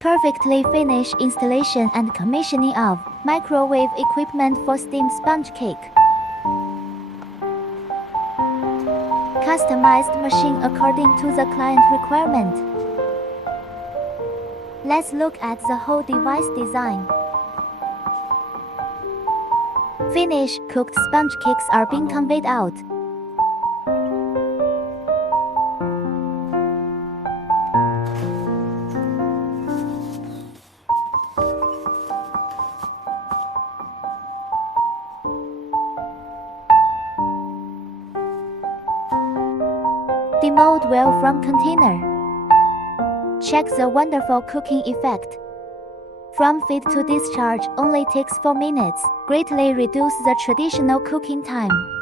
Perfectly finished installation and commissioning of microwave equipment for steamed sponge cake. Customized machine according to the client requirement. Let's look at the whole device design. Finished cooked sponge cakes are being conveyed out. Demold well from container. Check the wonderful cooking effect. From feed to discharge only takes 4 minutes, greatly reduce the traditional cooking time.